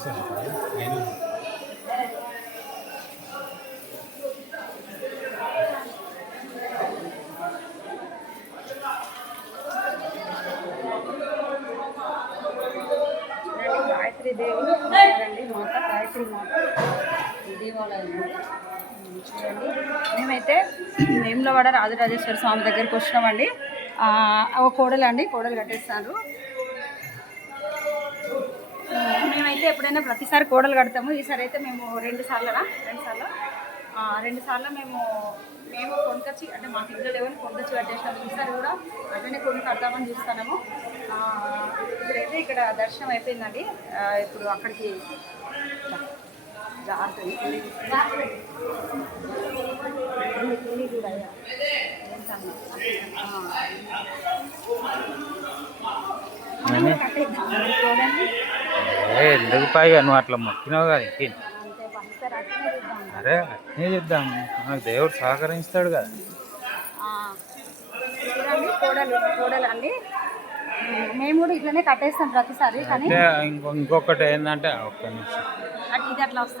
గాయత్రి దేవి మాత గాయత్రి మాత దేవాలయం చూడండి. మేమైతే వేములవాడ రాజరాజేశ్వర స్వామి దగ్గరికి వచ్చినామండి. ఒక కోడలు అండి, కోడలు కట్టేస్తారు. మేమైతే ఎప్పుడైనా ప్రతిసారి కోడలు కడతాము. ఈసారి అయితే మేము రెండు సార్లు మేము కొనుకొచ్చి, అంటే మా పిల్లలు ఎవరు కొనుకొచ్చి కట్టేసినాము. ఈసారి కూడా అట్లనే కొన్ని కడతామని చూస్తున్నాము. ఇప్పుడైతే ఇక్కడ దర్శనం అయిపోయిందండి. ఇప్పుడు అక్కడికి జాగ్రత్త ఎందుకు పైగా నువ్వు అట్లా మొక్కినావు కదా ఇంకేం. అరే అట్నే చేద్దాం, మనకు దేవుడు సహకరిస్తాడు కదా. కోడలు అండి, మేము కూడా ఇట్లనే కట్టేస్తాం ప్రతిసారి. కానీ ఇంకొకటి ఏంటంటే ఒక్క నిమిషం ఇది అట్లా వస్తుంది.